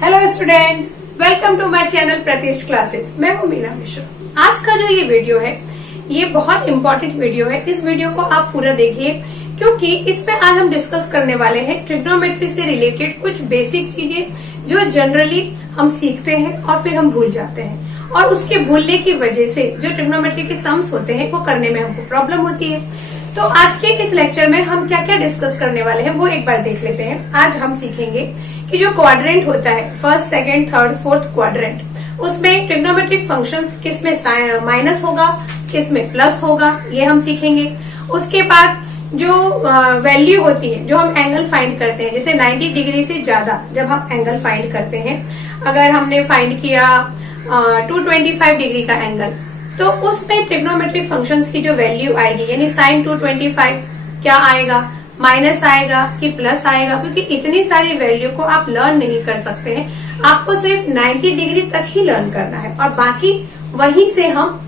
Hello student, welcome to my channel Pratish classes. मैं हूँ मीना मिश्रा। आज का जो ये वीडियो है ये बहुत इंपॉर्टेंट वीडियो है। इस वीडियो को आप पूरा देखिए क्योंकि इसमें आज हम डिस्कस करने वाले हैं ट्रिग्नोमेट्री से रिलेटेड कुछ बेसिक चीजें जो जनरली हम सीखते हैं और फिर हम भूल जाते हैं, और उसके भूलने की वजह से जो ट्रिग्नोमेट्री के सम्स होते हैं वो करने में हमको प्रॉब्लम होती है। तो आज के इस लेक्चर में हम क्या क्या डिस्कस करने वाले हैं वो एक बार देख लेते हैं। आज हम सीखेंगे कि जो क्वाड्रेंट होता है, first, second, third, fourth quadrant, उसमें ट्रिग्नोमेट्रिक फंक्शंस किसमें माइनस होगा, किसमें प्लस होगा, ये हम सीखेंगे। उसके बाद जो वैल्यू होती है, जो हम एंगल फाइंड करते हैं, जैसे 90 डिग्री से ज्यादा जब हम एंगल फाइंड करते हैं, अगर हमने फाइंड किया 225 डिग्री का एंगल, तो उसमें ट्रिग्नोमेट्रिक फंक्शंस की जो वैल्यू आएगी, यानी साइन 225 क्या आएगा, माइनस आएगा कि प्लस आएगा, क्योंकि इतनी सारी वैल्यू को आप लर्न नहीं कर सकते हैं। आपको सिर्फ 90 डिग्री तक ही लर्न करना है और बाकी वहीं से हम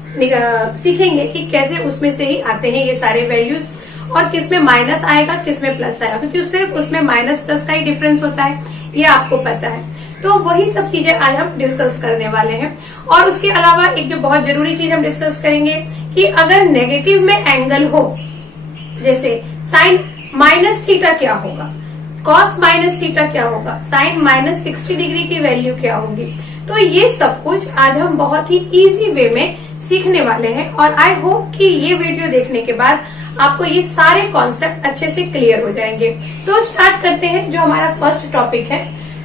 सीखेंगे कि कैसे उसमें से ही आते हैं ये सारे वैल्यूज, और किसमें माइनस आएगा किसमें प्लस आएगा, क्योंकि सिर्फ उसमें माइनस प्लस का ही डिफरेंस होता है, ये आपको पता है। तो वही सब चीजें आज हम डिस्कस करने वाले हैं। और उसके अलावा एक जो बहुत जरूरी चीज हम डिस्कस करेंगे कि अगर नेगेटिव में एंगल हो, जैसे साइन माइनस थीटा क्या होगा, कॉस माइनस थीटा क्या होगा, साइन माइनस 60 डिग्री की वैल्यू क्या होगी। तो ये सब कुछ आज हम बहुत ही इजी वे में सीखने वाले हैं, और आई होप कि ये वीडियो देखने के बाद आपको ये सारे कॉन्सेप्ट अच्छे से क्लियर हो जाएंगे। तो स्टार्ट करते हैं। जो हमारा फर्स्ट टॉपिक है,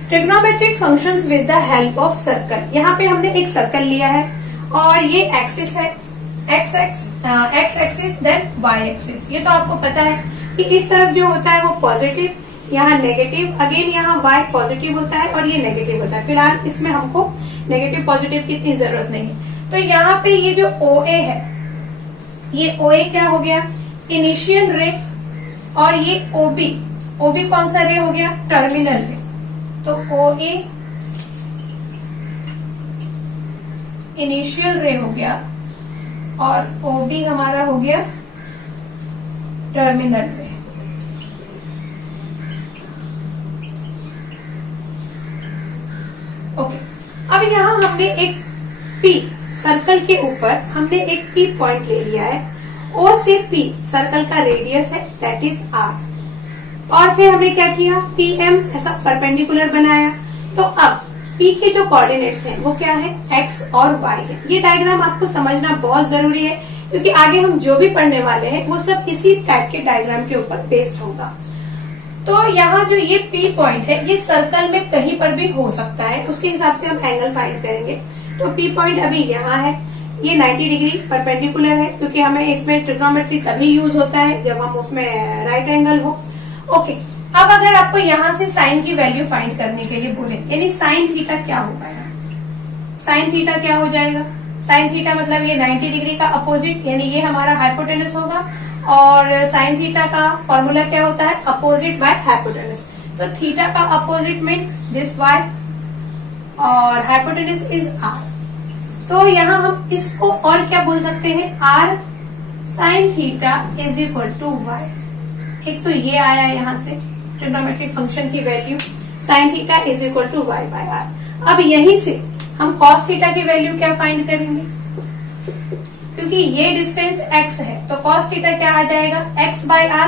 trigonometric functions with the help of circle. यहाँ पे हमने एक सर्कल लिया है और ये एक्सिस है, X axis then Y axis. ये तो आपको पता है कि इस तरफ जो होता है वो पॉजिटिव, यहाँ नेगेटिव, अगेन यहाँ वाई पॉजिटिव होता है और ये नेगेटिव होता है। फिलहाल इसमें हमको नेगेटिव पॉजिटिव की इतनी जरूरत नहीं है। तो यहाँ पे ये जो OA है, ये OA क्या हो गया, इनिशियल रे, और ये OB कौन सा रे हो गया, टर्मिनल रे। तो OA इनिशियल रे हो गया और OB हमारा हो गया टर्मिनल रे। ओके, अब यहां हमने एक P सर्कल के ऊपर हमने एक P पॉइंट ले लिया है। O से P सर्कल का रेडियस है, दैट इज R। और फिर हमने क्या किया, PM ऐसा परपेंडिकुलर बनाया। तो अब P के जो कोऑर्डिनेट्स हैं वो क्या है, X और Y है। ये डायग्राम आपको समझना बहुत जरूरी है क्योंकि आगे हम जो भी पढ़ने वाले हैं वो सब इसी टाइप के डायग्राम के ऊपर बेस्ड होगा। तो यहाँ जो ये P पॉइंट है ये सर्कल में कहीं पर भी हो सकता है, उसके हिसाब से हम एंगल फाइंड करेंगे। तो P पॉइंट अभी यहाँ है, ये 90 डिग्री परपेंडिकुलर है, क्योंकि हमें इसमें ट्रिग्नोमेट्री तभी यूज होता है जब हम उसमें राइट एंगल हो। ओके, अब अगर आपको यहाँ से साइन की वैल्यू फाइंड करने के लिए बोले, यानी साइन थीटा क्या होगा, साइन थीटा क्या हो जाएगा, साइन थीटा मतलब ये 90 डिग्री का अपोजिट, यानी ये हमारा हाइपोटेनस होगा, और साइन थीटा का फॉर्मूला क्या होता है, अपोजिट बाय हाइपोटेनस। तो थीटा का अपोजिट मीन्स दिस y और हाइपोटेनस इज r। तो यहाँ हम इसको और क्या बोल सकते हैं, r sine theta is equal to y। एक तो ये आया यहाँ से ट्रिग्नोमेट्रिक फंक्शन की value, sine theta is equal to y by r। अब यहीं से हम कॉस थीटा की वैल्यू क्या फाइंड करेंगे, क्योंकि ये डिस्टेंस x है तो कॉस थीटा क्या आ जाएगा, x बाय r,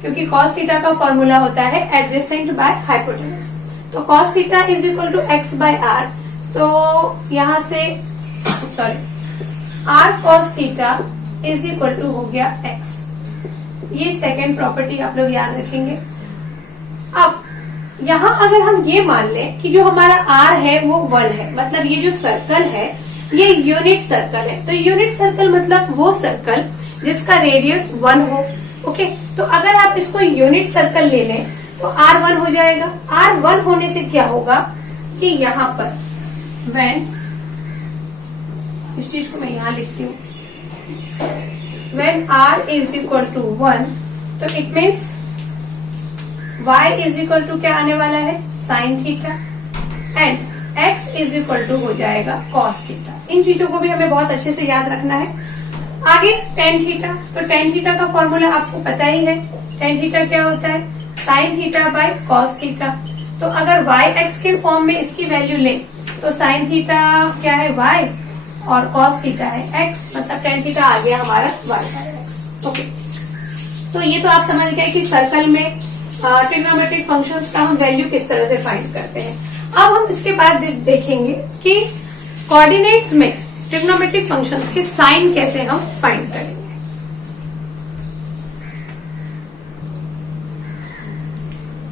क्योंकि कॉस थीटा का फॉर्मूला होता है एडजेसेंट बाय हाइपोटेनस। तो cos theta is equal to x by r। तो यहां से r cos theta is equal to हो गया x। ये सेकेंड प्रॉपर्टी आप लोग याद रखेंगे। अब यहाँ अगर हम ये मान लें कि जो हमारा r है वो 1 है, मतलब ये जो सर्कल है ये यूनिट सर्कल है। तो यूनिट सर्कल मतलब वो सर्कल जिसका रेडियस 1 हो। ओके, तो अगर आप इसको यूनिट सर्कल ले लें तो R1 हो जाएगा। R1 होने से क्या होगा कि यहाँ पर when, इस चीज को मैं यहाँ लिखती हूँ, when R is equal to 1, तो it means y is equal to क्या आने वाला है, sine theta, and x is equal to हो जाएगा cos थीटा। इन चीजों को भी हमें बहुत अच्छे से याद रखना है। आगे टेन थीटा, तो टेन थीटा का फॉर्मूला आपको पता ही है, टेन थीटा क्या होता है, sine theta by cos theta. तो अगर y x के फॉर्म में इसकी वैल्यू लें तो साइन थीटा क्या है y और कॉस थीटा है x, मतलब टेन थीटा आ गया हमारा y बाय x। ओके, तो ये तो आप समझ गए कि सर्कल में ट्रिग्नोमेट्रिक फंक्शंस का हम वैल्यू किस तरह से फाइंड करते हैं। अब हम इसके बाद देखेंगे कि कोऑर्डिनेट्स में ट्रिग्नोमेट्रिक फंक्शंस के साइन कैसे हम फाइंड करेंगे।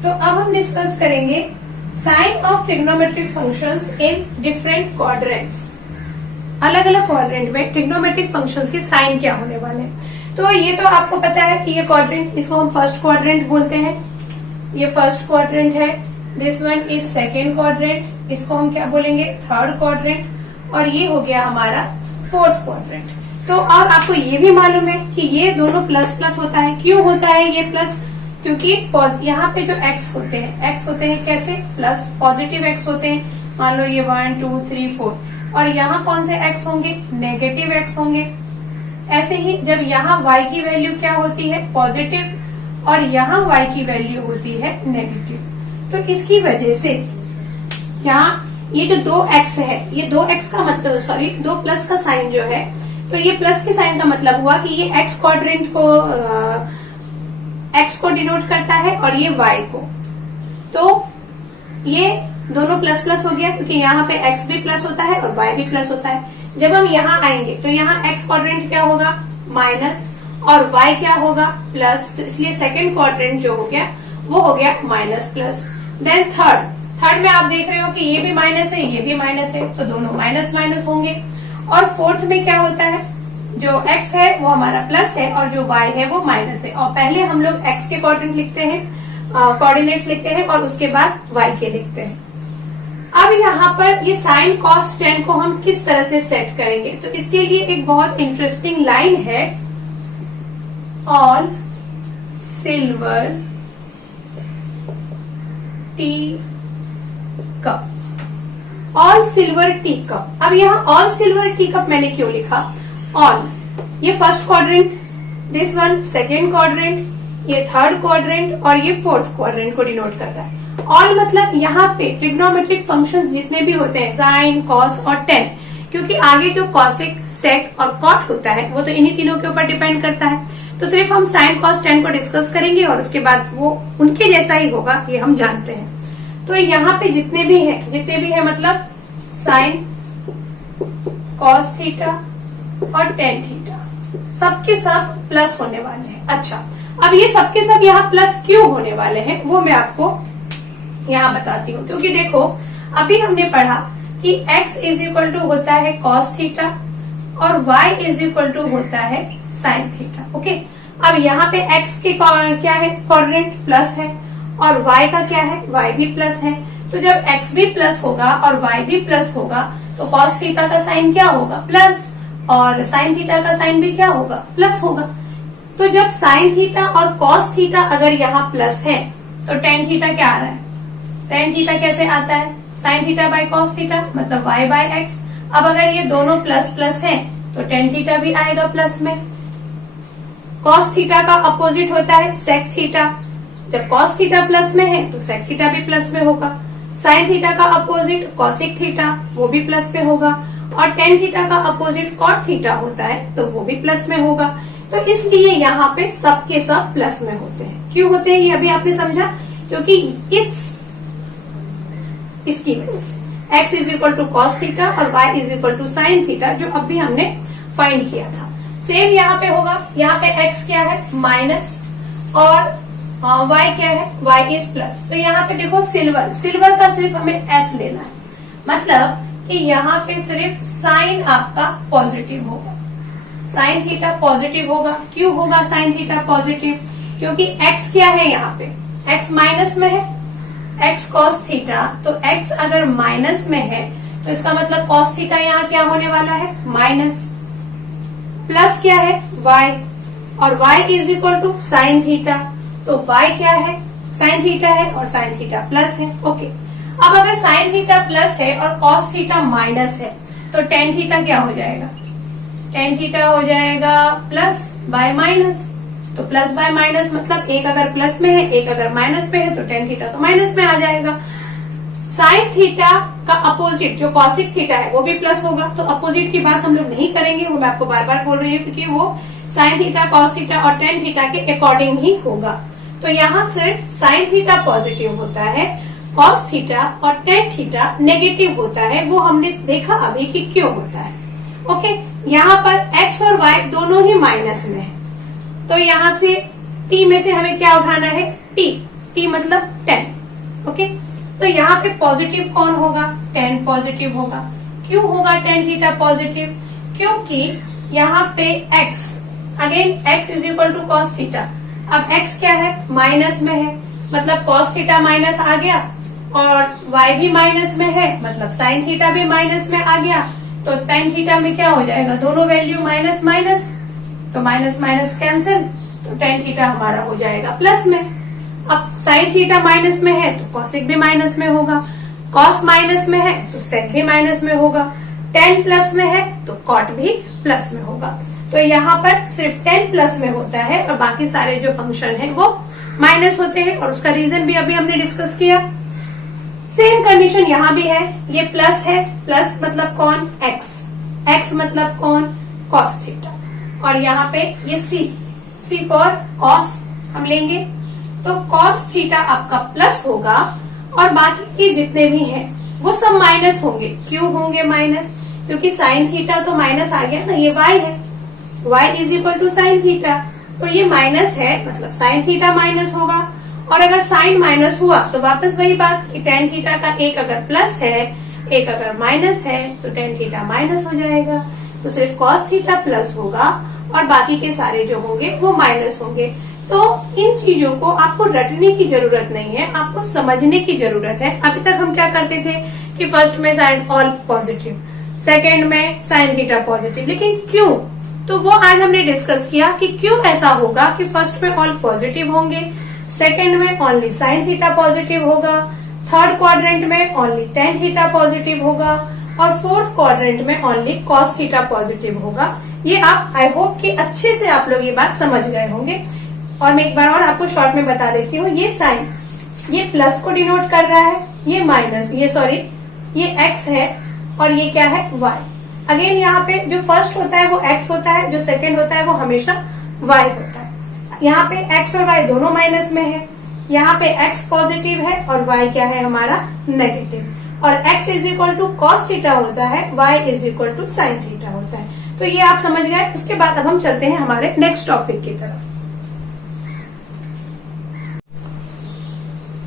तो अब हम डिस्कस करेंगे sign of trigonometric functions in different quadrants. अलग अलग क्वाड्रेंट में ट्रिग्नोमेट्रिक फंक्शंस के साइन क्या होने वाले हैं। तो ये तो आपको पता है कि ये क्वाड्रेंट, इसको हम फर्स्ट क्वाड्रेंट बोलते हैं, ये फर्स्ट क्वाड्रेंट है। This one is second quadrant, इसको हम क्या बोलेंगे, थर्ड क्वाड्रेंट, और ये हो गया हमारा फोर्थ क्वाड्रेंट। तो और आपको ये भी मालूम है कि ये दोनों प्लस प्लस होता है। क्यों होता है ये प्लस, क्योंकि यहाँ पे जो x होते हैं कैसे, प्लस पॉजिटिव x होते हैं। मान लो ये 1 2 3 4, और यहाँ कौन से x होंगे, नेगेटिव x होंगे। ऐसे ही जब यहाँ y की वैल्यू क्या होती है, पॉजिटिव, और यहाँ y की वैल्यू होती है नेगेटिव, तो इसकी वजह से यहाँ ये जो 2x है, ये 2x का मतलब, सॉरी 2 प्लस का साइन जो है, तो ये प्लस के साइन का मतलब हुआ कि ये x क्वाड्रेंट को x को डिनोट करता है और ये y को। तो ये दोनों प्लस प्लस हो गया, क्योंकि यहाँ पे x भी प्लस होता है और y भी प्लस होता है। जब हम यहाँ आएंगे तो यहाँ x क्वाड्रेंट क्या होगा, माइनस, और y क्या होगा, प्लस। तो इसलिए सेकेंड क्वाड्रेंट जो हो गया वो हो गया माइनस प्लस। देन थर्ड में आप देख रहे हो कि ये भी माइनस है, ये भी माइनस है, तो दोनों माइनस माइनस होंगे। और फोर्थ में क्या होता है, जो x है वो हमारा प्लस है और जो y है वो माइनस है। और पहले हम लोग x के कोऑर्डिनेट लिखते हैं, कोऑर्डिनेट्स लिखते हैं, और उसके बाद y के लिखते हैं। अब यहाँ पर ये साइन कॉस टेन को हम किस तरह से सेट करेंगे, तो इसके लिए एक बहुत इंटरेस्टिंग लाइन है, all silver tea cup, all silver tea cup. अब यहाँ ऑल सिल्वर टी कप मैंने क्यों लिखा, ऑल, ये first quadrant, this one second quadrant, ये थर्ड क्वाड्रेंट, और ये फोर्थ क्वाड्रेंट को डिनोट कर रहा है। ऑल मतलब यहाँ पे ट्रिग्नोमेट्रिक फंक्शंस जितने भी होते हैं, साइन कॉस और टेन, क्योंकि आगे जो कॉसिक सेक और कॉट होता है वो तो इन्हीं तीनों के ऊपर डिपेंड करता है। तो सिर्फ हम साइन कॉस टेन को डिस्कस करेंगे और उसके बाद वो उनके जैसा ही होगा, ये हम जानते हैं। तो यहाँ पे जितने भी हैं मतलब साइन कॉस थीटा और टेन थीटा, सबके सब प्लस होने वाले हैं। अच्छा, अब ये सबके सब यहाँ प्लस क्यों होने वाले हैं वो मैं आपको यहाँ बताती हूँ। क्योंकि देखो अभी हमने पढ़ा कि x इज इक्वल टू होता है कॉस थीटा और y इज इक्वल टू होता है साइन थीटा। ओके, अब यहाँ पे x के क्या है, कोऑर्डिनेट प्लस है, और y का क्या है, y भी प्लस है। तो जब x भी प्लस होगा और y भी प्लस होगा तो कॉस थीटा का साइन क्या होगा, प्लस, और साइन थीटा का साइन भी क्या होगा, प्लस होगा। तो जब साइन थीटा और कॉस थीटा अगर यहाँ प्लस है तो टेन थीटा क्या आ रहा है, टेन थीटा कैसे आता है, sine theta by cos theta, मतलब y बाय एक्स। अब अगर ये दोनों प्लस प्लस है तो टेन थीटा भी आएगा प्लस में। कॉस थीटा का अपोजिट होता है सेक थीटा, जब कॉस थीटा प्लस में है तो सेक थीटा भी प्लस में होगा। साइन थीटा का अपोजिट कॉसिक थीटा, वो भी प्लस में होगा, और टेन थीटा का अपोजिट कॉट थीटा होता है तो वो भी प्लस में होगा। तो इसलिए यहाँ पे सब के सब प्लस में होते हैं। क्यों होते हैं ये अभी आपने समझा, क्योंकि इसकी वजह से x is equal to cos theta और y is equal to sine theta, जो अभी हमने फाइंड किया था। सेम यहाँ पे होगा, यहाँ पे x क्या है, माइनस, और y क्या है, y इज प्लस। तो यहाँ पे देखो सिल्वर का सिर्फ हमें s लेना है, मतलब कि यहाँ पे सिर्फ साइन आपका पॉजिटिव होगा, साइन थीटा पॉजिटिव होगा। क्यों होगा साइन थीटा पॉजिटिव, क्योंकि x क्या है, यहाँ पे x माइनस में है, x cos थीटा, तो x अगर माइनस में है तो इसका मतलब cos थीटा यहाँ क्या होने वाला है, माइनस, प्लस क्या है y, और y is equal to sine theta, तो y क्या है, साइन थीटा है और साइन थीटा प्लस है। ओके, अब अगर साइन थीटा प्लस है और cos थीटा माइनस है तो टेन थीटा क्या हो जाएगा, टेन थीटा हो जाएगा प्लस बाय माइनस। तो प्लस बाय माइनस मतलब एक अगर प्लस में है एक अगर माइनस में है तो टेन थीटा तो माइनस में आ जाएगा। साइन थीटा का अपोजिट जो कॉसिक थीटा है वो भी प्लस होगा। तो अपोजिट की बात हम लोग नहीं करेंगे, वो मैं आपको बार बार बोल रही हूँ क्योंकि वो साइन थीटा कॉस थीटा और टेन थीटा के अकॉर्डिंग ही होगा। तो यहाँ सिर्फ साइन थीटा पॉजिटिव होता है, कॉस थीटा और टेन थीटा नेगेटिव होता है। वो हमने देखा अभी कि क्यों होता है। ओके, यहाँ पर एक्स और वाई दोनों ही माइनस में है, तो यहाँ से टी में से हमें क्या उठाना है, टी मतलब 10। ओके, तो यहाँ पे पॉजिटिव कौन होगा, 10 पॉजिटिव होगा। क्यों होगा 10 थीटा पॉजिटिव, क्योंकि यहाँ पे x again x is equal to cos theta. अब x क्या है, माइनस में है, मतलब कॉस थीटा माइनस आ गया, और y भी माइनस में है मतलब साइन थीटा भी माइनस में आ गया। तो टेन थीटा में क्या हो जाएगा, दोनों वैल्यू माइनस माइनस, तो माइनस माइनस कैंसिल, तो टेन थीटा हमारा हो जाएगा प्लस में। अब साइन थीटा माइनस में है तो कॉसिक भी माइनस में होगा, कॉस माइनस में है तो सेक भी माइनस में होगा, टेन प्लस में है तो कॉट भी प्लस में होगा। तो यहाँ पर सिर्फ 10 प्लस में होता है और बाकी सारे जो फंक्शन है वो माइनस होते हैं, और उसका रीजन भी अभी हमने डिस्कस किया। सेम कंडीशन यहाँ भी है, ये प्लस है, प्लस मतलब कौन, एक्स मतलब कौन, कॉस थीटा, और यहाँ पे ये सी फॉर कॉस हम लेंगे, तो कॉस थीटा आपका प्लस होगा और बाकी के जितने भी हैं वो सब माइनस होंगे। क्यों होंगे माइनस, क्योंकि साइन थीटा तो माइनस आ गया ना, ये y है, y is equal to sine theta, तो ये माइनस है मतलब साइन थीटा माइनस होगा। और अगर साइन माइनस हुआ तो वापस वही बात कि टेन थीटा का एक अगर प्लस है एक अगर माइनस है तो टेन थीटा माइनस हो जाएगा। तो सिर्फ कॉस थीटा प्लस होगा और बाकी के सारे जो होंगे वो माइनस होंगे। तो इन चीजों को आपको रटने की जरूरत नहीं है, आपको समझने की जरूरत है। अभी तक हम क्या करते थे कि फर्स्ट में साइन ऑल पॉजिटिव, सेकेंड में साइन थीटा पॉजिटिव, लेकिन क्यों, तो वो आज हमने डिस्कस किया कि क्यों ऐसा होगा कि फर्स्ट में ऑल पॉजिटिव होंगे, सेकेंड में ओनली साइन थीटा पॉजिटिव होगा, थर्ड क्वाड्रेंट में ओनली टेन थीटा पॉजिटिव होगा, और फोर्थ क्वाड्रेंट में ओनली कॉस थीटा पॉजिटिव होगा। ये आप आई होप कि अच्छे से आप लोग ये बात समझ गए होंगे। और मैं एक बार और आपको शॉर्ट में बता देती हूँ, ये साइन ये प्लस को डिनोट कर रहा है, ये माइनस ये एक्स है और ये क्या है, वाई। अगेन यहाँ पे जो फर्स्ट होता है वो एक्स होता है, जो सेकेंड होता है वो हमेशा वाई होता है। यहाँ पे एक्स और वाई दोनों माइनस में है, यहाँ पे एक्स पॉजिटिव है और वाई क्या है हमारा नेगेटिव, और x is equal to cos theta होता है, y is equal to sine theta होता है। तो ये आप समझ गए। उसके बाद अब हम चलते हैं हमारे नेक्स्ट टॉपिक की तरफ।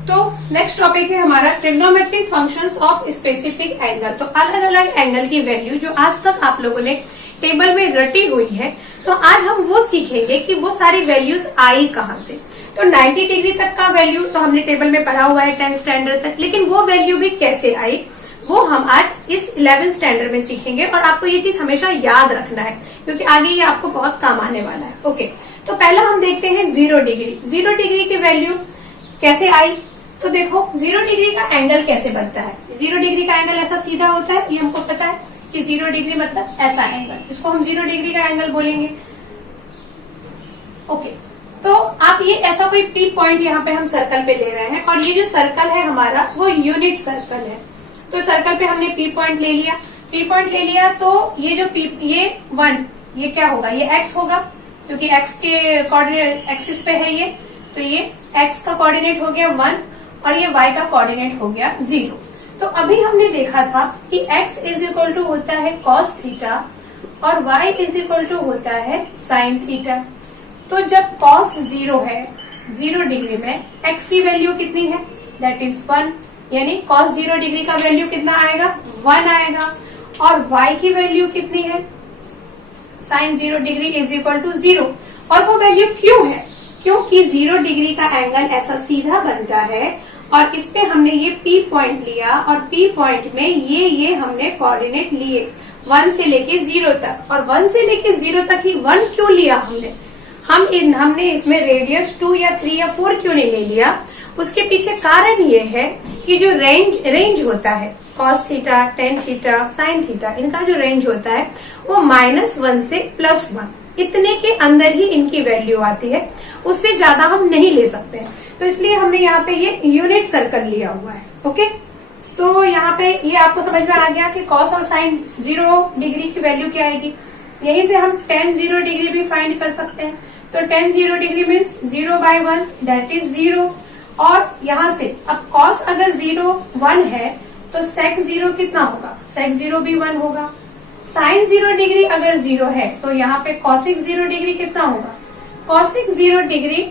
तो नेक्स्ट टॉपिक है हमारा trigonometric functions of specific angle. तो अलग अलग एंगल की वैल्यू जो आज तक आप लोगों ने टेबल में रटी हुई है, तो आज हम वो सीखेंगे कि वो सारी वैल्यूज आई कहाँ से। तो 90 डिग्री तक का वैल्यू तो हमने टेबल में पढ़ा हुआ है 10 स्टैंडर्ड तक, लेकिन वो वैल्यू भी कैसे आई वो हम आज इस 11 स्टैंडर्ड में सीखेंगे। और आपको ये चीज हमेशा याद रखना है क्योंकि आगे ये आपको बहुत काम आने वाला है। ओके, तो पहला हम देखते हैं 0 डिग्री। 0 डिग्री की वैल्यू कैसे आई, तो देखो 0 डिग्री का एंगल कैसे बनता है। 0 डिग्री का एंगल ऐसा सीधा होता है, ये हमको पता है कि 0 डिग्री मतलब ऐसा एंगल, इसको हम 0 डिग्री का एंगल बोलेंगे। ओके, तो आप ये ऐसा कोई पी पॉइंट यहाँ पे हम सर्कल पे ले रहे हैं, और ये जो सर्कल है हमारा वो यूनिट सर्कल है। तो सर्कल पे हमने पी पॉइंट ले लिया, तो ये जो ये 1 ये क्या होगा, ये x होगा क्योंकि x के कोऑर्डिनेट एक्सिस पे है ये, तो ये x का कोऑर्डिनेट हो गया 1 और ये y का कोऑर्डिनेट हो गया 0। तो अभी हमने देखा था कि x इज इक्वल टू होता है कॉस थीटा और y इज इक्वल टू होता है साइन थीटा। तो जब cos 0 है 0 डिग्री में x की वैल्यू कितनी है, दैट इज 1, यानी cos 0 डिग्री का वैल्यू कितना आएगा, 1 आएगा। और y की वैल्यू कितनी है, sin 0 degree is equal to 0। और वो वैल्यू क्यों है, क्योंकि 0 डिग्री का एंगल ऐसा सीधा बनता है और इस पे हमने ये P पॉइंट लिया और P पॉइंट में ये हमने कोऑर्डिनेट लिए 1 से लेके 0 तक। और 1 से लेके 0 तक ही 1 क्यों लिया हमने इसमें रेडियस 2 या 3 या 4 क्यों नहीं ले लिया, उसके पीछे कारण ये है कि जो रेंज होता है cos theta, tan theta, sine theta, इनका जो रेंज होता है वो -1 से +1, इतने के अंदर ही इनकी वैल्यू आती है, उससे ज्यादा हम नहीं ले सकते हैं। तो इसलिए हमने यहाँ पे ये यूनिट सर्कल लिया हुआ है। ओके, तो यहाँ पे ये आपको समझ में आ गया कि कॉस और साइन 0 डिग्री की वैल्यू क्या आएगी। यहीं से हम tan 0 डिग्री भी फाइंड कर सकते हैं। तो tan 0 degree means 0/1 that is 0। और यहां से अब cos अगर 0 1 है तो sec 0 कितना होगा, sec 0 भी 1 होगा। sin 0 डिग्री अगर 0 है तो यहाँ पे cosic 0 डिग्री कितना होगा, cosic 0 डिग्री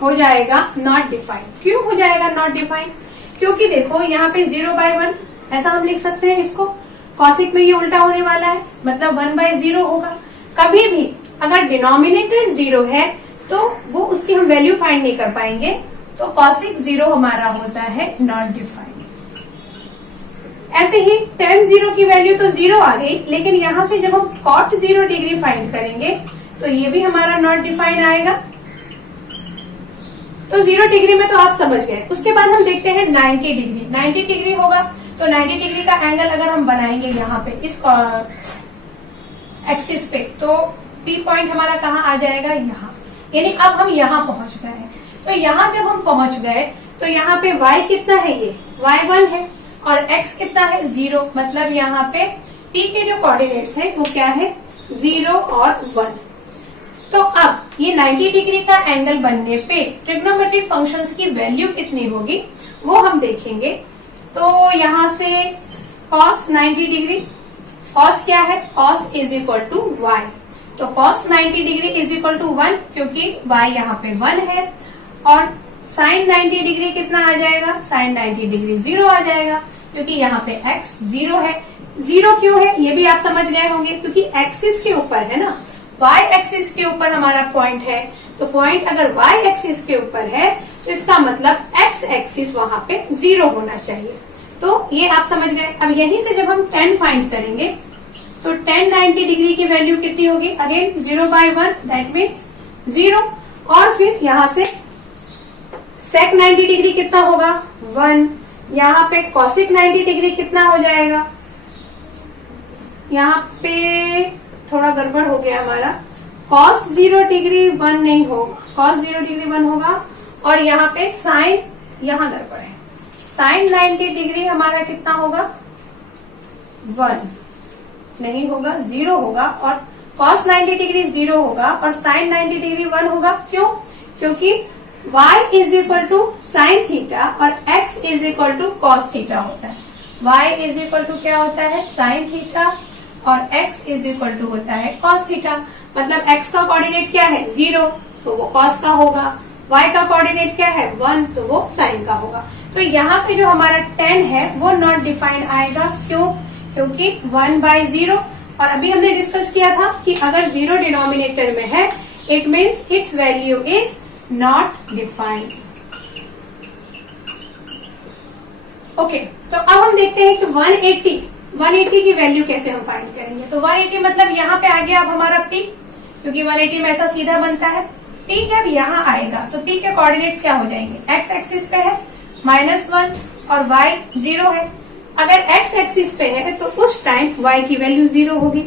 हो जाएगा नॉट डिफाइंड। क्यों हो जाएगा नॉट डिफाइंड, क्योंकि देखो यहाँ पे 0/1 ऐसा हम लिख सकते हैं इसको, cosic में ये उल्टा होने वाला है मतलब 1/0 होगा। कभी भी अगर डिनोमिनेटर 0 है तो वो उसकी हम वैल्यू फाइंड नहीं कर पाएंगे, तो cosic 0 हमारा होता है नॉट डिफाइंड। ऐसे ही tan 0 की वैल्यू तो 0 आ गई, लेकिन यहां से जब हम cot 0 डिग्री फाइंड करेंगे तो ये भी हमारा नॉट डिफाइंड आएगा। तो 0 डिग्री में तो आप समझ गए। उसके बाद हम देखते हैं 90 डिग्री। 90 डिग्री होगा तो 90 डिग्री का एंगल अगर हम बनाएंगे यहाँ पे इस एक्सिस पे, तो P पॉइंट हमारा कहाँ आ जाएगा, यहाँ। यानी अब हम यहाँ पहुंच गए हैं। तो यहाँ जब हम पहुंच गए तो यहाँ पे y कितना है, ये y1 है और x कितना है 0, मतलब यहाँ पे P के जो कोऑर्डिनेट्स हैं वो क्या है 0 और 1। तो अब ये 90 डिग्री का एंगल बनने पे ट्रिग्नोमेट्रिक फंक्शंस की वैल्यू कितनी होगी वो हम देखेंगे। तो यहाँ से cos 90 डिग्री, cos क्या है, cos is equal to y। तो cos 90 degree is equal to 1 क्योंकि y यहाँ पे 1 है। और sin 90 डिग्री कितना आ जाएगा, sin 90 डिग्री 0 आ जाएगा क्योंकि यहाँ पे x 0 है। 0 क्यों है ये भी आप समझ गए होंगे, क्योंकि एक्सिस के ऊपर है ना, y एक्सिस के ऊपर हमारा पॉइंट है। तो पॉइंट अगर y एक्सिस के ऊपर है तो इसका मतलब x एक्सिस वहां पे 0 होना चाहिए। तो ये आप समझ गए। अब यहीं से जब हम tan फाइंड करेंगे तो tan 90 डिग्री की वैल्यू कितनी होगी, अगेन 0/1 दैट मीन्स 0। और फिर यहाँ से sec 90 डिग्री कितना होगा 1। यहाँ पे cosic 90 डिग्री कितना हो जाएगा, यहाँ पे थोड़ा गड़बड़ हो गया हमारा, cos 0 डिग्री 1 नहीं होगा, cos 0 डिग्री 1 होगा। और यहाँ पे sin, यहाँ गड़बड़ है, sin 90 डिग्री हमारा कितना होगा 1 नहीं होगा 0 होगा। और cos 90 डिग्री 0 होगा और sin 90 डिग्री 1 होगा। क्यों, क्योंकि y is equal to sine theta और x is equal to cos theta होता है। y इज इक्वल टू क्या होता है साइन थीटा और x इज इक्वल टू होता है कॉस थीटा। मतलब x का कोऑर्डिनेट क्या है 0 तो वो कॉस का होगा, y का कोऑर्डिनेट क्या है 1 तो वो साइन का होगा। तो यहाँ पे जो हमारा tan है वो नॉट डिफाइंड आएगा। क्यों, क्योंकि 1/0। और अभी हमने डिस्कस किया था कि अगर 0 डिनोमिनेटर में है it means it's value is not defined. Okay, तो अब हम देखते हैं कि 180 की वैल्यू कैसे हम फाइंड करेंगे। तो 180 मतलब यहाँ पे आ गया अब हमारा P, क्योंकि 180 में ऐसा सीधा बनता है। P जब यहाँ आएगा तो P के कोऑर्डिनेट्स क्या हो जाएंगे, x एक्सिस पे है -1 और y 0 है। अगर x एक्सिस पे है तो उस टाइम y की वैल्यू 0 होगी।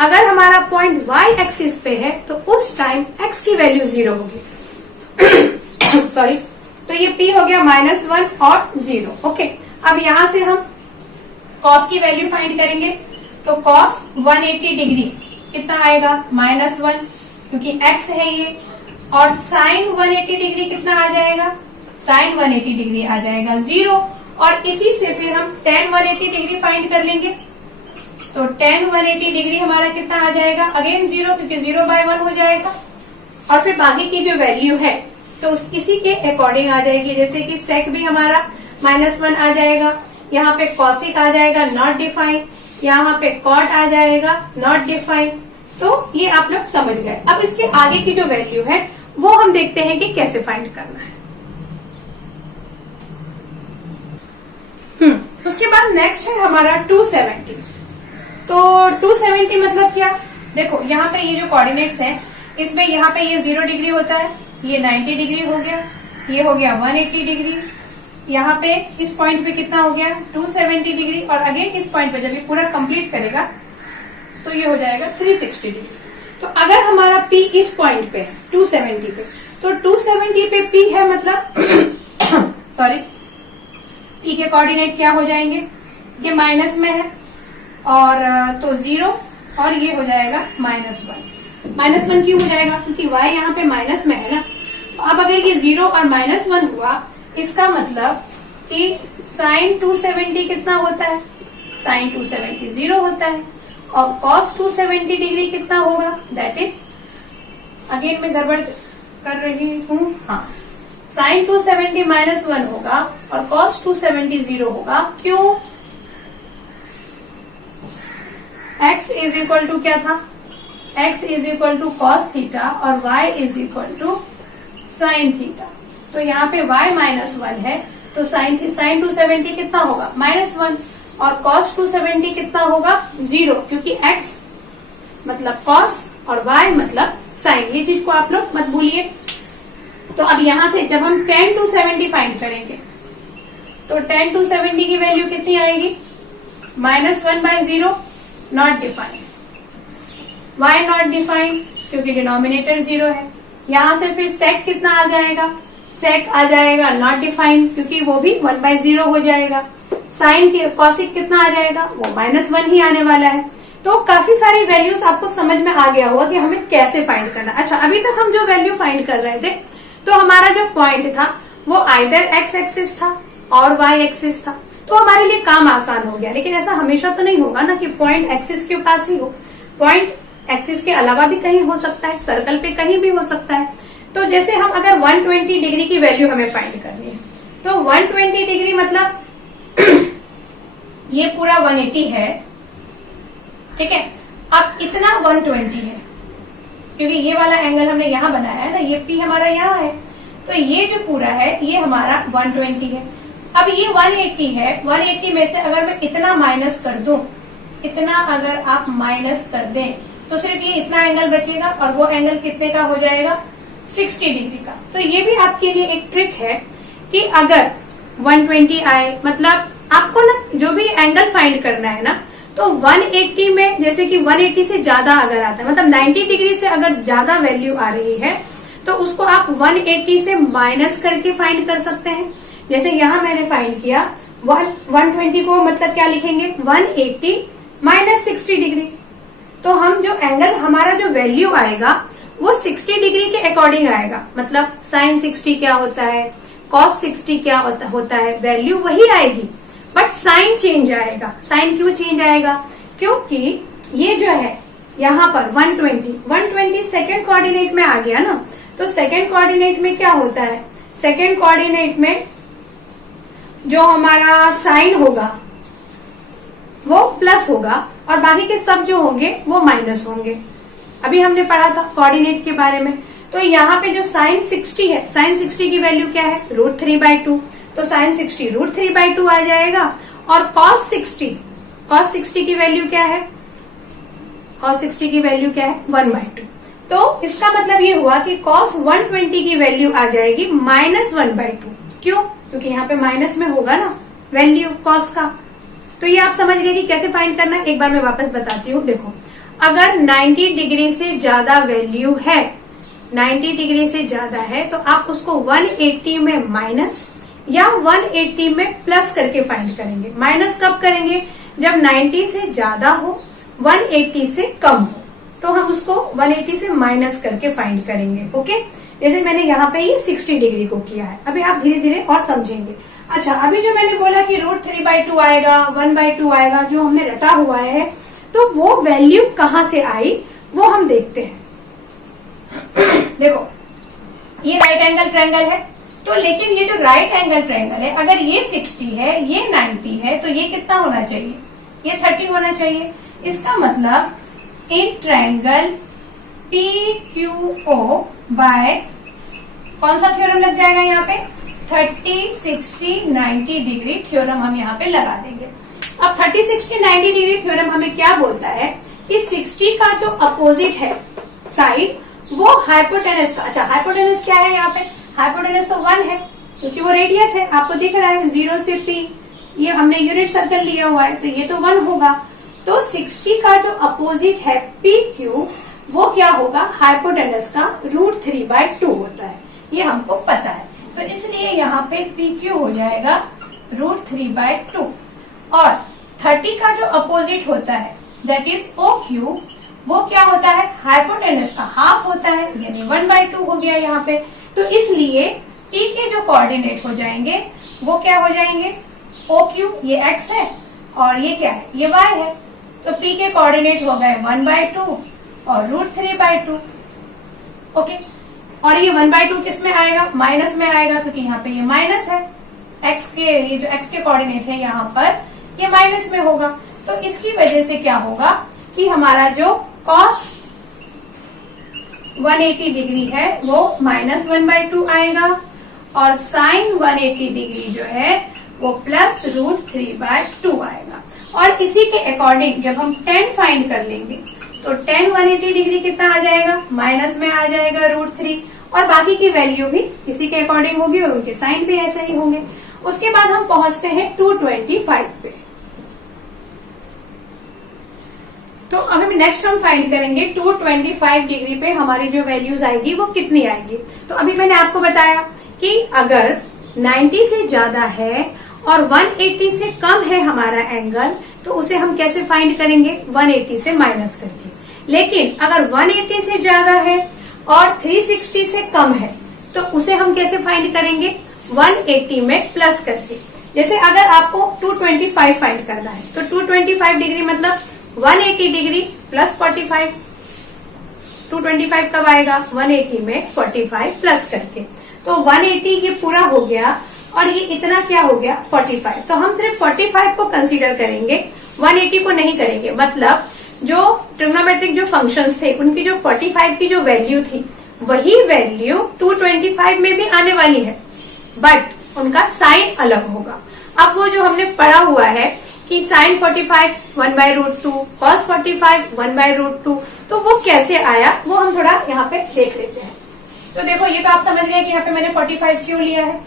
अगर हमारा पॉइंट y एक्सिस पे है तो उस टाइम x की वैल्यू 0 होगी। सॉरी, तो ये P हो गया -1 और 0। ओके, अब यहां से हम cos की वैल्यू फाइंड करेंगे। तो cos 180 डिग्री कितना आएगा -1 क्योंकि x है ये। और sin 180 डिग्री कितना आ जाएगा, sin 180 डिग्री आ जाएगा 0। और इसी से फिर हम tan 180 डिग्री फाइंड कर लेंगे। तो tan 180 डिग्री हमारा कितना आ जाएगा, अगेन 0 क्योंकि 0/1 हो जाएगा। और फिर बाकी की जो वैल्यू है तो इसी के अकॉर्डिंग आ जाएगी। जैसे कि sec भी हमारा -1 आ जाएगा, यहाँ पे cosic आ जाएगा नॉट डिफाइंड, यहाँ पे cot आ जाएगा नॉट डिफाइंड। तो ये आप लोग समझ गए। अब इसके आगे की जो वैल्यू है वो हम देखते हैं कि कैसे फाइंड करना है। उसके बाद नेक्स्ट है हमारा 270। तो 270 मतलब क्या, देखो यहाँ पे ये जो कोऑर्डिनेट्स हैं इसमें यहाँ पे ये 0 डिग्री होता है, ये 90 डिग्री हो गया, ये हो गया 180 डिग्री, यहाँ पे इस पॉइंट पे कितना हो गया 270 डिग्री। और अगेन इस पॉइंट पे जब ये पूरा कंप्लीट करेगा तो ये हो जाएगा 360 डिग्री। तो अगर हमारा P इस पॉइंट पे है 270 पे, तो 270 पे P है मतलब सॉरी P के कोऑर्डिनेट क्या हो जाएंगे, ये माइनस में है और तो 0 और ये हो जाएगा -1। -1 क्यों हो जाएगा, क्योंकि y यहाँ पे माइनस में है ना। तो अब अगर ये 0 और -1 हुआ, इसका मतलब कि साइन 270 कितना होता है, साइन 270 0 होता है और कॉस 270 डिग्री कितना होगा, दैट इज, अगेन मैं गड़बड़ कर रही हूँ, हाँ, साइन 270 -1 होगा और कॉस 270 0 होगा। क्यों, x इज इक्वल टू क्या था, x is equal to cos theta और y is equal to sine theta. तो यहाँ पे y -1 है, तो साइन 270 कितना होगा, -1 और cos 270 कितना होगा, 0, क्योंकि x मतलब cos और y मतलब sin, ये चीज को आप लोग मत भूलिए। तो अब यहां से जब हम tan 270 फाइंड करेंगे तो tan 270 की वैल्यू कितनी आएगी, -1/0, not defined. y not defined क्योंकि डिनोमिनेटर 0 है। यहां से फिर sec कितना आ जाएगा, sec आ जाएगा नॉट डिफाइंड क्योंकि वो भी 1/0 हो जाएगा। साइन के कॉसिक कितना आ जाएगा, वो -1 ही आने वाला है। तो काफी सारी वैल्यूज आपको समझ में आ गया होगा कि हमें कैसे फाइंड करना। अच्छा, अभी तक हम जो वैल्यू फाइंड कर रहे थे, तो हमारा जो पॉइंट था वो आइदर x एक्सिस था और y एक्सिस था, तो हमारे लिए काम आसान हो गया। लेकिन ऐसा हमेशा तो नहीं होगा ना कि पॉइंट एक्सिस के पास ही हो, पॉइंट एक्सिस के अलावा भी कहीं हो सकता है, सर्कल पे कहीं भी हो सकता है। तो जैसे हम अगर 120 डिग्री की वैल्यू हमें फाइंड करनी है, तो 120 डिग्री मतलब ये पूरा 180 है, ठीक है। अब इतना 120 है क्योंकि ये वाला एंगल हमने यहां बनाया है ना, ये P हमारा यहाँ है, तो ये जो पूरा है ये हमारा 120 है। अब ये 180 है, 180 में से अगर मैं इतना माइनस कर दूं, इतना अगर आप माइनस कर दें तो सिर्फ ये इतना एंगल बचेगा और वो एंगल कितने का हो जाएगा, 60 डिग्री का। तो ये भी आपके लिए एक ट्रिक है कि अगर 120 आए, मतलब आपको ना जो भी एंगल फाइंड करना है ना, तो 180 में जैसे कि 180 से ज्यादा अगर आता है, मतलब 90 डिग्री से अगर ज्यादा वैल्यू आ रही है, तो उसको आप 180 से माइनस करके फाइंड कर सकते हैं। जैसे यहाँ मैंने फाइंड किया 120 को, मतलब क्या लिखेंगे, 180 माइनस 60 डिग्री। तो हम जो एंगल, हमारा जो वैल्यू आएगा वो 60 डिग्री के अकॉर्डिंग आएगा। मतलब साइन 60 क्या होता है, कॉस 60 क्या होता है, वैल्यू वही आएगी, बट साइन चेंज आएगा। साइन क्यों चेंज आएगा, क्योंकि ये जो है यहाँ पर 120 सेकेंड कोऑर्डिनेट में आ गया ना, तो सेकेंड कोऑर्डिनेट में क्या होता है, सेकेंड कोऑर्डिनेट में जो हमारा साइन होगा वो प्लस होगा और बाकी के सब जो होंगे वो माइनस होंगे। अभी हमने पढ़ा था कोऑर्डिनेट के बारे में। तो यहाँ पे जो साइन 60 है, साइन 60 की वैल्यू क्या है, √3/2, तो साइन 60 √3/2 आ जाएगा। और cos 60 की वैल्यू क्या है, cos 60 की वैल्यू क्या है, 1/2। तो इसका मतलब ये हुआ कि cos 120 की वैल्यू आ जाएगी -1/2। क्यों, क्योंकि यहाँ पे माइनस में होगा ना वैल्यू cos का। तो ये आप समझ गए कि कैसे फाइंड करना है। एक बार मैं वापस बताती हूँ। देखो, अगर 90 डिग्री से ज्यादा वैल्यू है, 90 डिग्री से ज्यादा है, तो आप उसको 180 में माइनस या 180 में प्लस करके फाइंड करेंगे। माइनस कब करेंगे, जब 90 से ज्यादा हो, 180 से कम हो, तो हम उसको 180 से माइनस करके फाइंड करेंगे। ओके, जैसे मैंने यहाँ पे ये 60 डिग्री को किया है। अभी आप धीरे धीरे और समझेंगे। अच्छा, अभी जो मैंने बोला कि √3/2 आएगा, 1/2 आएगा, जो हमने रटा हुआ है, तो वो वैल्यू कहाँ से आई वो हम देखते हैं। देखो, ये राइट एंगल ट्रायंगल है, तो लेकिन ये जो राइट एंगल ट्रायंगल है, अगर ये 60 है, ये 90 है, तो ये कितना होना चाहिए, ये 30 होना चाहिए। इसका मतलब इन ट्रायंगल PQO बाय कौन सा थ्योरम लग जाएगा यहाँ पे, 30, 60, 90 डिग्री थ्योरम हम यहाँ पे लगा देंगे। अब 30, 60, 90 डिग्री थ्योरम हमें क्या बोलता है कि 60 का जो अपोजिट है साइड, वो हाइपोटेनस का, अच्छा हाइपोटेनस क्या है यहाँ पे, हाइपोटेनस तो 1 है क्योंकि वो रेडियस है, आपको दिख रहा है 0 से P, ये हमने यूनिट सर्कल लिया हुआ है, तो ये तो 1 होगा। तो 60 का जो अपोजिट है PQ, वो क्या होगा, हाइपोटेनस का √3/2 होता है, ये हमको पता है। तो इसलिए यहाँ पे PQ हो जाएगा √3/2 और 30 का जो अपोजिट होता है दैट इज OQ, वो क्या होता है, हाइपोटेनस का हाफ होता है, यानी 1/2 हो गया यहाँ पे। तो इसलिए P के जो कोऑर्डिनेट हो जाएंगे वो क्या हो जाएंगे, OQ ये x है और ये क्या है, ये y है। तो P के कोऑर्डिनेट हो गए 1/2 और √3/2। ओके, और ये 1/2 किस में आएगा, माइनस में आएगा, क्योंकि यहाँ पे ये माइनस है, x के ये जो x के कोऑर्डिनेट है यहाँ पर ये माइनस में होगा। तो इसकी वजह से क्या होगा कि हमारा जो cos 180 डिग्री है वो -1/2 आएगा और sin 180 डिग्री जो है वो प्लस √3/2 आएगा। और इसी के अकॉर्डिंग जब हम tan फाइंड कर लेंगे तो tan 180 डिग्री कितना आ जाएगा, माइनस में आ जाएगा √3, और बाकी की वैल्यू भी इसी के अकॉर्डिंग होगी और उनके साइन भी ऐसे ही होंगे। उसके बाद हम पहुंचते हैं 225 पे। तो अब हम नेक्स्ट हम फाइंड करेंगे 225 डिग्री पे हमारी जो वैल्यूज आएगी वो कितनी आएगी। तो अभी मैंने आपको बताया कि अगर 90 से ज्यादा है और 180 से कम है हमारा एंगल, तो उसे हम कैसे फाइंड करेंगे, 180 से माइनस करके। लेकिन अगर 180 से ज्यादा है और 360 से कम है तो उसे हम कैसे फाइंड करेंगे, 180 में प्लस करके। जैसे अगर आपको 225 फाइंड करना है तो 225 डिग्री मतलब 180 डिग्री प्लस 45। 225 कब आएगा, 180 में 45 प्लस करके। तो 180 ये पूरा हो गया और ये इतना क्या हो गया, 45। तो हम सिर्फ 45 को कंसीडर करेंगे, 180 को नहीं करेंगे। मतलब जो ट्रिग्नोमेट्रिक जो फंक्शंस थे उनकी जो 45 की जो वैल्यू थी वही वैल्यू 225 में भी आने वाली है, बट उनका साइन अलग होगा। अब वो जो हमने पढ़ा हुआ है कि sin 45 1/√2, cos 45 1/√2, तो वो कैसे आया वो हम थोड़ा यहाँ पे देख लेते हैं। तो देखो ये तो आप समझ गए कि यहाँ पे मैंने 45 क्यों लिया है,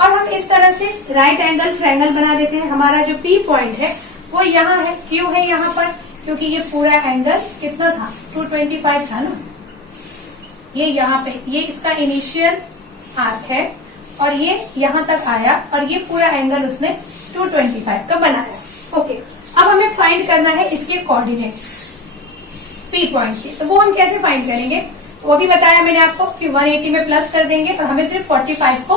और हम इस तरह से राइट एंगल ट्रायंगल बना देते हैं। हमारा जो P पॉइंट है वो यहाँ है, क्यों है यहाँ पर, क्योंकि ये पूरा एंगल कितना था, 225 था ना। ये यहाँ पे ये इसका इनिशियल आर्क है और ये यहाँ तक आया और ये पूरा एंगल उसने 225 का बनाया। ओके, अब हमें फाइंड करना है इसके कोऑर्डिनेट्स P पॉइंट के। तो वो हम कैसे फाइंड करेंगे, वो भी बताया मैंने आपको कि 180 में प्लस कर देंगे और हमें सिर्फ 45 को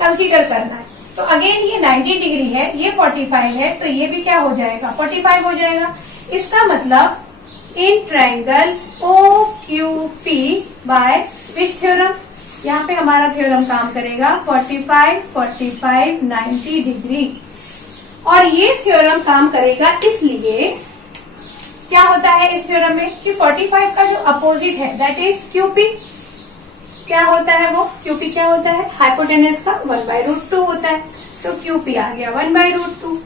कंसीडर करना है। तो अगेन ये 90 डिग्री है, ये 45 है, तो ये भी क्या हो जाएगा, 45 हो जाएगा। इसका मतलब in triangle OQP by which theorem, यहाँ पे हमारा थ्योरम काम करेगा 45 45 90 डिग्री। और ये थ्योरम काम करेगा इसलिए क्या होता है इस थ्योरम में कि 45 का जो अपोजिट है दैट इज QP, क्या होता है वो, QP क्या होता है, हाइपोटेनस का 1/√2 होता है। तो QP आ गया 1/√2।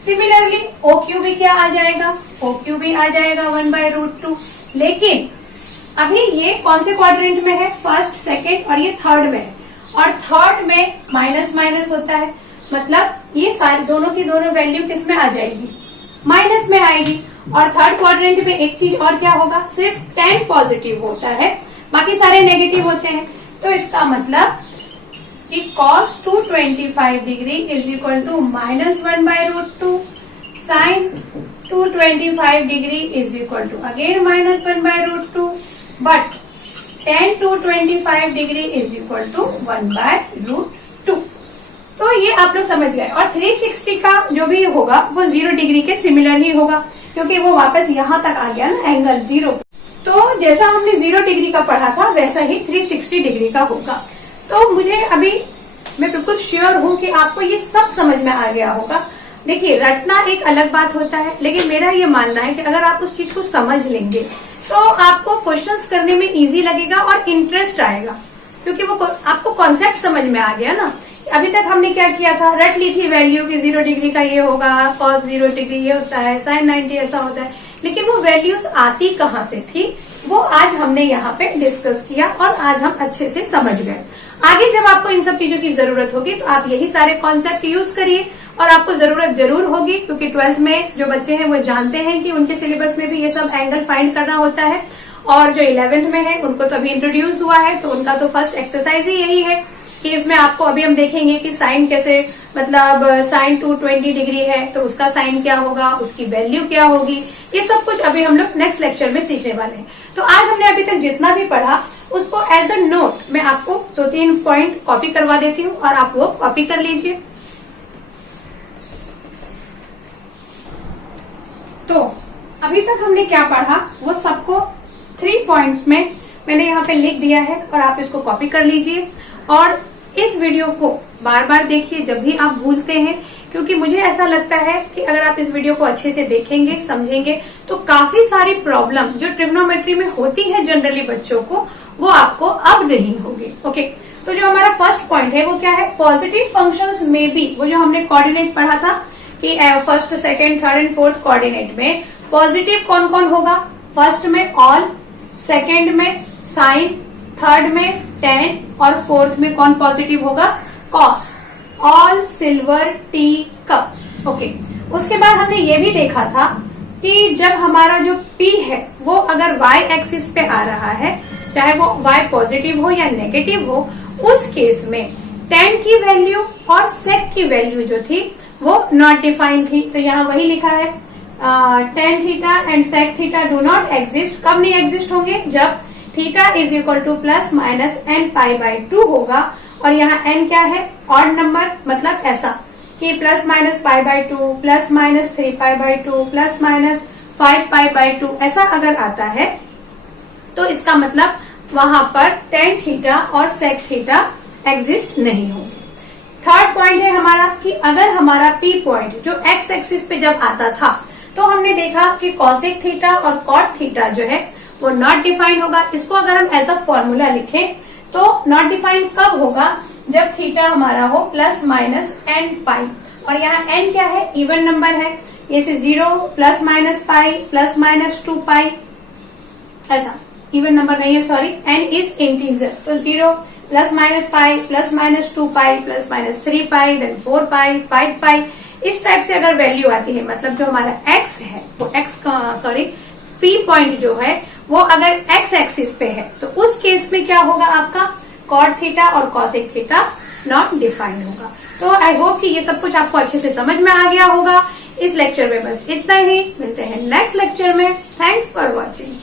सिमिलरली OQ भी क्या आ जाएगा, OQ भी आ जाएगा 1/√2। लेकिन अभी ये कौन से क्वाड्रेंट में है, फर्स्ट, सेकेंड और ये थर्ड में है, और थर्ड में माइनस माइनस होता है, मतलब ये सारे दोनों की दोनों वैल्यू किस में आ जाएगी, माइनस में आएगी। और थर्ड क्वाड्रेंट में एक चीज और क्या होगा, सिर्फ 10 पॉजिटिव होता है, बाकी सारे नेगेटिव होते हैं। तो इसका मतलब कि cos 225 degree is equal to -1/√2, sin 225 degree is equal to again -1/√2, but tan 225 degree is equal to 1/√2। तो ये आप लोग समझ गए। और 360 का जो भी होगा वो 0 डिग्री के सिमिलर ही होगा, क्योंकि वो वापस यहाँ तक आ गया ना एंगल 0। तो जैसा हमने 0 डिग्री का पढ़ा था वैसा ही 360 डिग्री का होगा। तो मुझे अभी मैं बिल्कुल श्योर हूँ कि आपको ये सब समझ में आ गया होगा। देखिए, रटना एक अलग बात होता है, लेकिन मेरा ये मानना है कि अगर आप उस चीज को समझ लेंगे तो आपको क्वेश्चंस करने में इजी लगेगा और इंटरेस्ट आएगा, क्योंकि वो आपको कॉन्सेप्ट समझ में आ गया ना। अभी तक हमने क्या किया था, रट ली थी वैल्यू कि 0 डिग्री का ये होगा, cos 0 डिग्री ये होता है, sin 90 ऐसा होता है, लेकिन वो वैल्यूज आती कहाँ से थी वो आज हमने यहाँ पे डिस्कस किया और आज हम अच्छे से समझ गए। आगे जब आपको इन सब चीजों की जरूरत होगी तो आप यही सारे कॉन्सेप्ट यूज करिए, और आपको जरूरत जरूर होगी, क्योंकि 12th में जो बच्चे हैं वो जानते हैं कि उनके सिलेबस में भी ये सब एंगल फाइंड करना होता है। और जो 11th में है उनको तो अभी इंट्रोड्यूस हुआ है, तो उनका तो फर्स्ट एक्सरसाइज ही यही है कि इसमें आपको अभी हम देखेंगे कि साइन कैसे, मतलब साइन 220 डिग्री है तो उसका साइन क्या होगा, उसकी वैल्यू क्या होगी, ये सब कुछ अभी हम लोग नेक्स्ट लेक्चर में सीखने वाले हैं। तो आज हमने अभी तक जितना भी पढ़ा उसको एज अ नोट मैं आपको 2-3 पॉइंट कॉपी करवा देती हूँ और आप वो कॉपी कर लीजिए। तो अभी तक हमने क्या पढ़ा वो सबको 3 पॉइंट्स में मैंने यहाँ पे लिख दिया है और आप इसको कॉपी कर लीजिए और इस वीडियो को बार बार देखिए जब भी आप भूलते हैं, क्योंकि मुझे ऐसा लगता है कि अगर आप इस वीडियो को अच्छे से देखेंगे, समझेंगे, तो काफी सारी प्रॉब्लम जो ट्रिग्नोमेट्री में होती है जनरली बच्चों को, वो आपको अब नहीं होगी। ओके, तो जो हमारा फर्स्ट पॉइंट है वो क्या है, पॉजिटिव फंक्शंस में भी, वो जो हमने कोऑर्डिनेट पढ़ा था कि first, second, third and fourth coordinate में पॉजिटिव कौन कौन होगा, फर्स्ट में ऑल, सेकंड में साइन, थर्ड में tan और फोर्थ में कौन पॉजिटिव होगा, cos, all, silver, T, cup. Okay, उसके बाद हमने ये भी देखा था कि जब हमारा जो P है वो अगर y एक्सिस पे आ रहा है, चाहे वो y पॉजिटिव हो या नेगेटिव हो, उस केस में tan की वैल्यू और sec की वैल्यू जो थी वो नॉट डिफाइन थी। तो यहाँ वही लिखा है tan theta and sec theta do not exist. कब नहीं एग्जिस्ट होंगे, जब theta is equal two plus minus n pi by 2 होगा, और यहाँ n क्या है, ऑड नंबर, मतलब ऐसा कि plus minus pi by 2, plus minus 3 pi by 2, plus minus 5 pi by 2, ऐसा अगर आता है तो इसका मतलब वहां पर tan थीटा और sec थीटा एग्जिस्ट नहीं होंगे। थर्ड पॉइंट है हमारा कि अगर हमारा P पॉइंट जो x एक्सिस पे जब आता था तो हमने देखा कि cosec थीटा और cot थीटा जो है वो नॉट डिफाइन होगा। इसको अगर हम एज अ फॉर्मूला लिखें तो नॉट डिफाइन कब होगा, जब थीटा हमारा हो प्लस माइनस n पाई, और यहाँ n क्या है, इवन नंबर है, ये से 0 plus minus pi plus minus 2 पाई, ऐसा इवन नंबर नहीं है, सॉरी, n इज इंटीजर, तो 0 plus minus pi plus minus 2 pi plus minus 3 पाई देन 4 पाई 5 पाई, इस टाइप से अगर वैल्यू आती है, मतलब जो हमारा x है वो x का, सॉरी, P पॉइंट जो है वो अगर x एक्सिस पे है तो उस केस में क्या होगा, आपका कॉट थीटा और कॉसेक थीटा नॉट डिफाइंड होगा। तो आई होप कि ये सब कुछ आपको अच्छे से समझ में आ गया होगा। इस लेक्चर में बस इतना ही, मिलते हैं नेक्स्ट लेक्चर में। Thanks for watching.